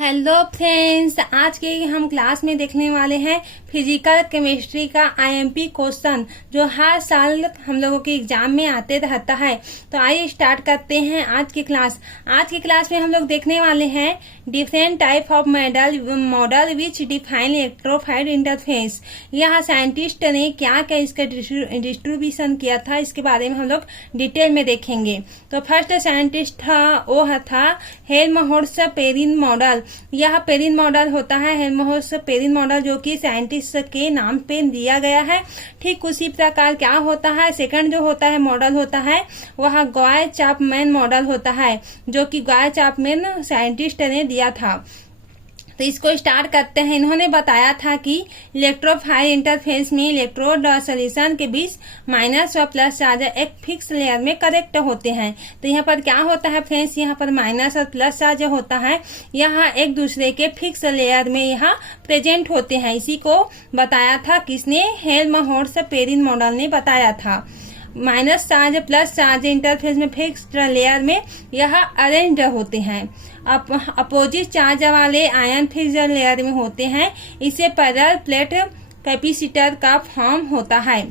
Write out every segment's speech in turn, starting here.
Hello friends, आज के हम क्लास में देखने वाले हैं फिजिकल केमिस्ट्री का आईएमपी क्वेश्चन जो हर साल हम लोगों के एग्जाम में आते रहता है। तो आइए स्टार्ट करते हैं आज की क्लास। आज की क्लास में हम लोग देखने वाले हैं different type of model which define electrophile interface. यहाँ साइंटिस्ट ने क्या क्या इसका डिस्ट्रीब्यूशन किया था, इसके बारे में हम लोग डिटेल में देखेंगे। तो फर्स्ट साइंटिस्ट था वो था हेल्महोल्ट्ज पेरिन मॉडल। यह पेरिन मॉडल होता है, हेल्महोल्ट्ज पेरिन मॉडल, जो कि साइंटिस्ट के नाम पे दिया गया है। ठीक उसी प्रकार क्या होता है, सेकंड जो होता है मॉडल होता है वह गॉय चैपमैन मॉडल होता है, जो कि गॉय चैपमैन साइंटिस्ट ने दिया था। तो इसको स्टार्ट करते हैं। इन्होंने बताया था कि इलेक्ट्रोफाइल इंटरफेस में इलेक्ट्रोड और सोल्यूशन के बीच माइनस और प्लस चार्ज एक फिक्स लेयर में करेक्ट होते हैं। तो यहाँ पर क्या होता है फ्रेंड्स, यहाँ पर माइनस और प्लस चार्ज होता है, यहाँ एक दूसरे के फिक्स लेयर में यहाँ प्रेजेंट होते हैं। इसी को बताया था किसने, हेल्महोल्ट्ज पेरिन मॉडल ने बताया था। Minus charge plus charge interface में फिक्स्ड लेयर में यह अरेंज होते हैं। अपोजिट चार्ज वाले आयन फिक्स्ड लेयर में होते हैं। इससे पैरेलल प्लेट कैपेसिटर का फॉर्म होता है।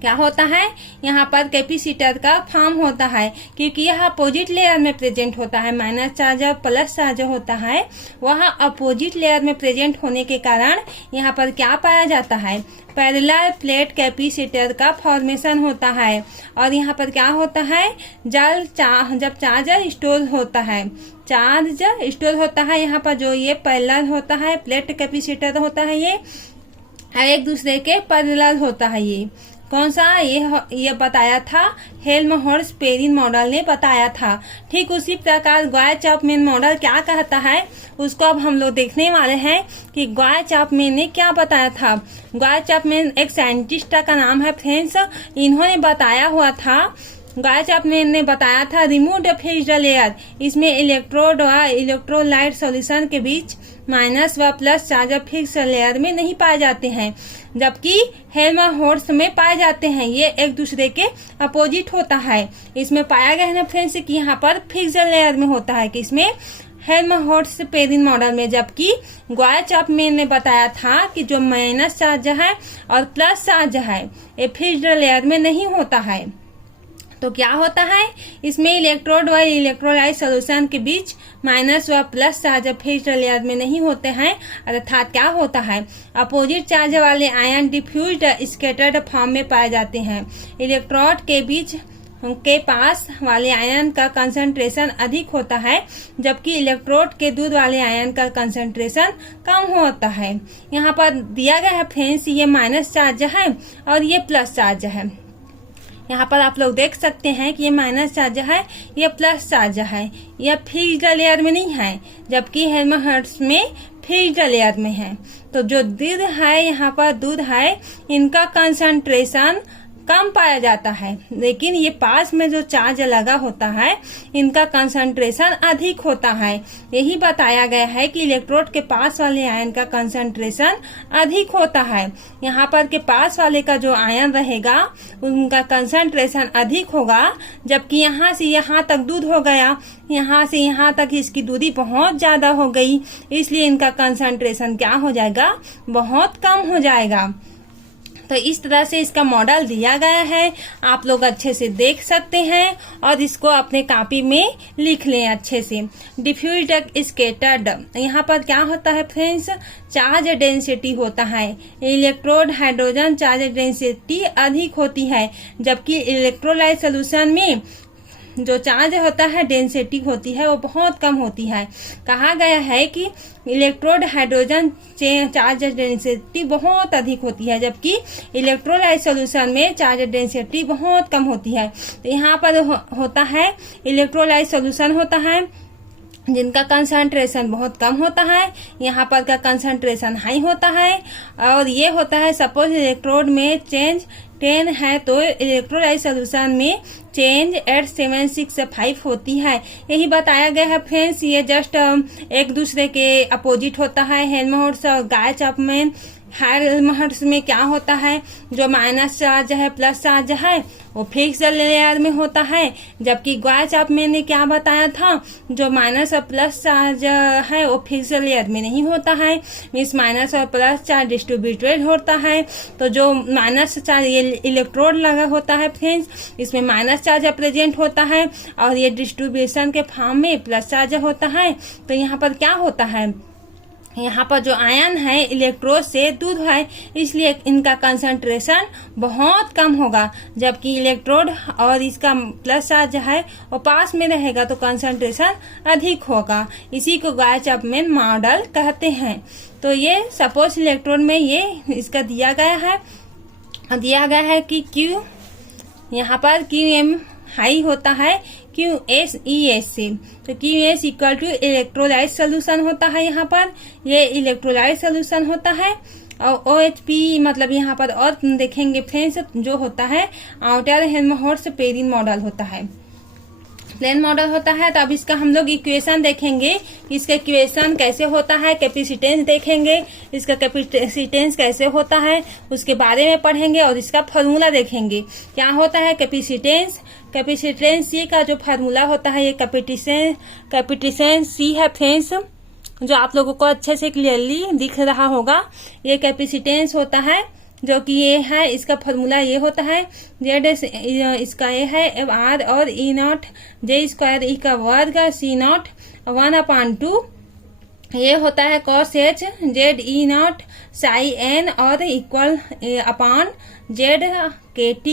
क्या होता है, यहाँ पर कैपेसिटर का फॉर्म होता है, क्योंकि यह अपोजिट लेयर में प्रेजेंट होता है। माइनस चार्ज और प्लस चार्ज होता है, वह अपोजिट लेयर में प्रेजेंट होने के कारण यहाँ पर क्या पाया जाता है, पैरेलल प्लेट कैपेसिटर का फॉर्मेशन होता है। और यहाँ पर क्या होता है, जब चार्जर स्टोर होता है, चार्ज स्टोर होता है, यहाँ पर जो ये पैरेलल होता है प्लेट कैपेसिटर होता है, ये एक दूसरे के पैरेलल होता है। ये कौन सा, ये बताया था हेल्महोल्ट्ज पेरिन मॉडल ने बताया था। ठीक उसी प्रकार गॉय चैपमैन मॉडल क्या कहता है, उसको अब हम लोग देखने वाले हैं कि गॉय चैपमैन ने क्या बताया था। गॉय चैपमैन एक साइंटिस्ट का नाम है फ्रेंड्स। इन्होंने बताया हुआ था, गॉय चैपमैन ने बताया था रिमूव द फिक्स्ड लेयर। इसमें इलेक्ट्रोड व इलेक्ट्रोलाइट सॉल्यूशन के बीच माइनस व प्लस चार्ज फिक्स लेयर में नहीं पाए जाते हैं, जबकि हेल्महोल्ट्ज में पाए जाते हैं। ये एक दूसरे के अपोजिट होता है। इसमें पाया गया है ना फ्रेंड्स कि यहाँ पर फिक्स लेयर में होता है, कि इसमें हेल्महोल्ट्ज पेरिन मॉडल में, जबकि गॉय चैपमैन ने बताया था कि जो माइनस चार्ज है और प्लस चार्ज है ये फिक्स्ड लेयर में नहीं होता है। तो क्या होता है, इसमें इलेक्ट्रोड व इलेक्ट्रोलाइट सॉल्यूशन के बीच माइनस व प्लस चार्ज फिक्स्ड लेयर में नहीं होते हैं, अर्थात क्या होता है, अपोजिट चार्ज वाले आयन डिफ्यूज्ड स्कैटर्ड फॉर्म में पाए जाते हैं। इलेक्ट्रोड के बीच के पास वाले आयन का कंसंट्रेशन अधिक होता है, जबकि इलेक्ट्रोड के दूर वाले आयन का कंसंट्रेशन कम होता है। यहाँ पर दिया गया है फ्रेंड्स, ये माइनस चार्ज है और ये प्लस चार्ज है। यहाँ पर आप लोग देख सकते हैं कि ये माइनस चार्ज है, ये प्लस चार्ज है। यह फिक्स्ड लेयर में नहीं है, जबकि हेल्महोल्ट्ज में फिक्स्ड लेयर में है। तो जो दूध है, यहाँ पर दूध है, इनका कंसंट्रेशन कम पाया जाता है, लेकिन ये पास में जो चार्ज लगा होता है इनका कंसंट्रेशन अधिक होता है। यही बताया गया है कि इलेक्ट्रोड के पास वाले आयन का कंसंट्रेशन अधिक होता है। यहाँ पर के पास वाले का जो आयन रहेगा उनका कंसंट्रेशन अधिक होगा, जबकि यहाँ से यहाँ तक दूध हो गया, यहाँ से यहाँ तक इसकी दूरी बहुत ज्यादा हो गई, इसलिए इनका कंसंट्रेशन क्या हो जाएगा, बहुत कम हो जाएगा। तो इस तरह से इसका मॉडल दिया गया है, आप लोग अच्छे से देख सकते हैं और इसको अपने कॉपी में लिख लें अच्छे से। डिफ्यूज्ड स्कैटर्ड, यहाँ पर क्या होता है फ्रेंड्स, चार्ज डेंसिटी होता है। इलेक्ट्रोड हाइड्रोजन चार्ज डेंसिटी अधिक होती है, जबकि इलेक्ट्रोलाइट सॉल्यूशन में जो चार्ज होता है डेंसिटी होती है वो बहुत कम होती है। कहा गया है कि इलेक्ट्रोड हाइड्रोजन चार्ज डेंसिटी बहुत अधिक होती है, जबकि इलेक्ट्रोलाइट सॉल्यूशन में चार्ज डेंसिटी बहुत कम होती है। तो यहाँ पर होता है इलेक्ट्रोलाइट सॉल्यूशन होता है जिनका कंसंट्रेशन बहुत कम होता है, यहाँ पर का कंसंट्रेशन हाई होता है। और ये होता है, सपोज इलेक्ट्रोड में चेंज 10 है तो इलेक्ट्रोलाइट सॉल्यूशन में चेंज 8765 होती है। यही बताया गया है फ्रेंड्स। ये जस्ट एक दूसरे के अपोजिट होता है। हेल्महोल्ट्ज और गॉय चैपमैन हायर मोड्स में क्या होता है, जो माइनस चार्ज है प्लस चार्ज है वो फिक्स लेयर में होता है, जबकि ग्वाय चाप मैंने क्या बताया था, जो माइनस और प्लस चार्ज है वो फिक्स लेयर में नहीं होता है, मीन्स माइनस और प्लस चार्ज डिस्ट्रीब्यूटेड होता है। तो जो माइनस चार्ज ये इलेक्ट्रोड लगा होता है फ्रेंड्स, इसमें माइनस चार्ज प्रेजेंट होता है और ये डिस्ट्रीब्यूशन के फॉर्म में प्लस चार्ज होता है। तो यहाँ पर क्या होता है, यहाँ पर जो आयन है इलेक्ट्रोड से दूर है, इसलिए इनका कंसंट्रेशन बहुत कम होगा, जबकि इलेक्ट्रोड और इसका प्लस चार्ज है वो पास में रहेगा तो कंसंट्रेशन अधिक होगा। इसी को ग्वाय चैपमैन मॉडल कहते हैं। तो ये सपोज इलेक्ट्रोड में ये इसका दिया गया है कि Q यहाँ पर QM हाई होता है QS से, तो QS equal to electrolyte solution होता है। यहाँ पर ये इलेक्ट्रोलाइट सोल्यूशन होता है और OHP मतलब यहाँ पर और देखेंगे फ्रेंड्स जो होता है आउटर हेल्महोल्ट्ज पेरिन मॉडल होता है, प्लेन मॉडल होता है। तो अब इसका हम लोग इक्वेशन देखेंगे, इसका इक्वेशन कैसे होता है, कैपेसिटेंस देखेंगे, इसका कैपेसिटेंस कैसे होता है उसके बारे में पढ़ेंगे और इसका फॉर्मूला देखेंगे। क्या होता है कैपेसिटेंस C का जो फार्मूला होता है ये कैपेसिटेंस C है फ्रेंड्स, जो आप लोगों को अच्छे से क्लियरली दिख रहा होगा। ये कैपेसिटेंस होता है जो कि ये है, इसका फॉर्मूला ये होता है जेड इसका ये है R और E0 J स्क्वायर E का वर्ग C0 1/2 ये होता है cos H Z E0 psi N और इक्वल अपान Z KT,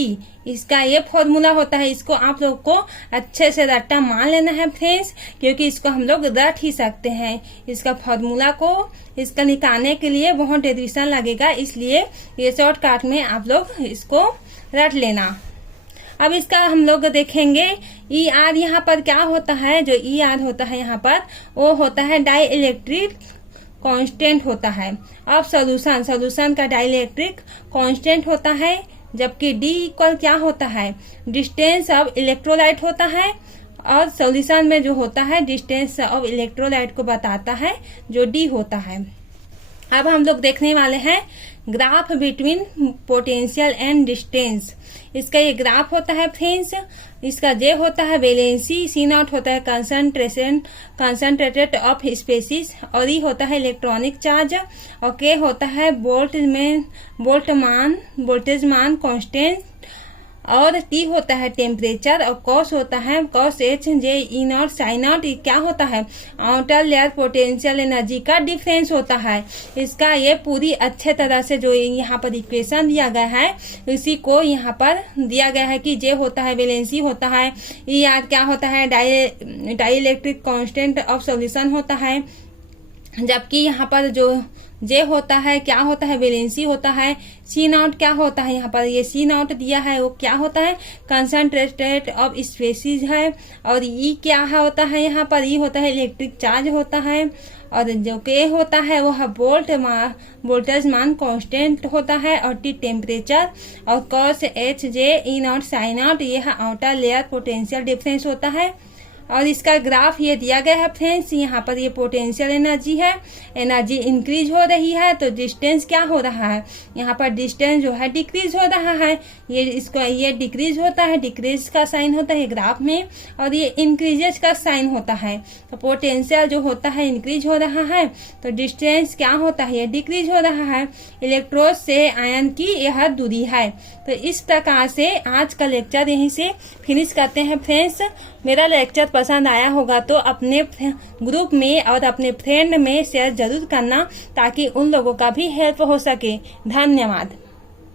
इसका ये फॉर्मूला होता है। इसको आप लोग को अच्छे से रट्टा मान लेना है फ्रेंड्स, क्योंकि इसको हम लोग रट ही सकते हैं। इसका फॉर्मूला को इसका निकालने के लिए बहुत एडिशन लगेगा, इसलिए ये शॉर्टकट में आप लोग इसको रट लेना। अब इसका हम लोग देखेंगे ER यहाँ पर क्या होता है, जो ER होता है यहाँ पर वो होता है डाई इलेक्ट्रिक कांस्टेंट होता है। अब सोल्यूशन का डाई इलेक्ट्रिक कांस्टेंट होता है, जबकि D इक्वल क्या होता है, डिस्टेंस ऑफ इलेक्ट्रोलाइट होता है, और सोल्यूशन में जो होता है डिस्टेंस ऑफ इलेक्ट्रोलाइट को बताता है जो D होता है। अब हम लोग देखने वाले हैं graph between potential and distance. इसका ये ग्राफ होता है फ्रेंड्स, इसका J होता है वैलेंसी, C0 होता है कंसंट्रेटेड ऑफ स्पेसिस, और E होता है इलेक्ट्रॉनिक चार्ज, और K होता है वोल्टेज मान कांस्टेंट, और T होता है टेम्परेचर, और cos होता है cos H J E0 psi0 क्या होता है आउटर लेयर पोटेंशियल एनर्जी का डिफरेंस होता है। इसका ये पूरी अच्छे तरह से जो यहाँ पर इक्वेशन दिया गया है इसी को यहाँ पर दिया गया है कि J होता है वैलेंसी होता है, ER क्या होता है dielectric constant of solution होता है, जबकि यहाँ पर जो J होता है क्या होता है वैलेंसी होता है, C0 क्या होता है यहाँ पर ये C0 दिया है वो क्या होता है कंसंट्रेटेड ऑफ स्पेसिस है, और E क्या होता है यहाँ पर E होता है इलेक्ट्रिक चार्ज होता है, और जो K होता है वो वोल्टेज मान कांस्टेंट होता है, और T टेम्परेचर, और cos H J E0 psi0 ये आउटर लेयर पोटेंशियल डिफरेंस होता है। और इसका ग्राफ ये दिया गया है फ्रेंड्स, यहाँ पर ये पोटेंशियल एनर्जी है, एनर्जी इंक्रीज हो रही है तो डिस्टेंस क्या हो रहा है, यहाँ पर डिस्टेंस जो है डिक्रीज हो रहा है, ये डिक्रीज होता है, डिक्रीज का साइन होता है ग्राफ में, और ये इंक्रीजेस का साइन होता है। तो पोटेंशियल जो होता है इंक्रीज हो रहा है तो डिस्टेंस क्या होता है ये डिक्रीज हो रहा है। इलेक्ट्रोड से आयन की यह दूरी है। तो इस प्रकार से आज का लेक्चर यहीं से फिनिश करते हैं फ्रेंड्स। मेरा लेक्चर पसंद आया होगा तो अपने ग्रुप में और अपने फ्रेंड में शेयर जरूर करना ताकि उन लोगों का भी हेल्प हो सके। धन्यवाद।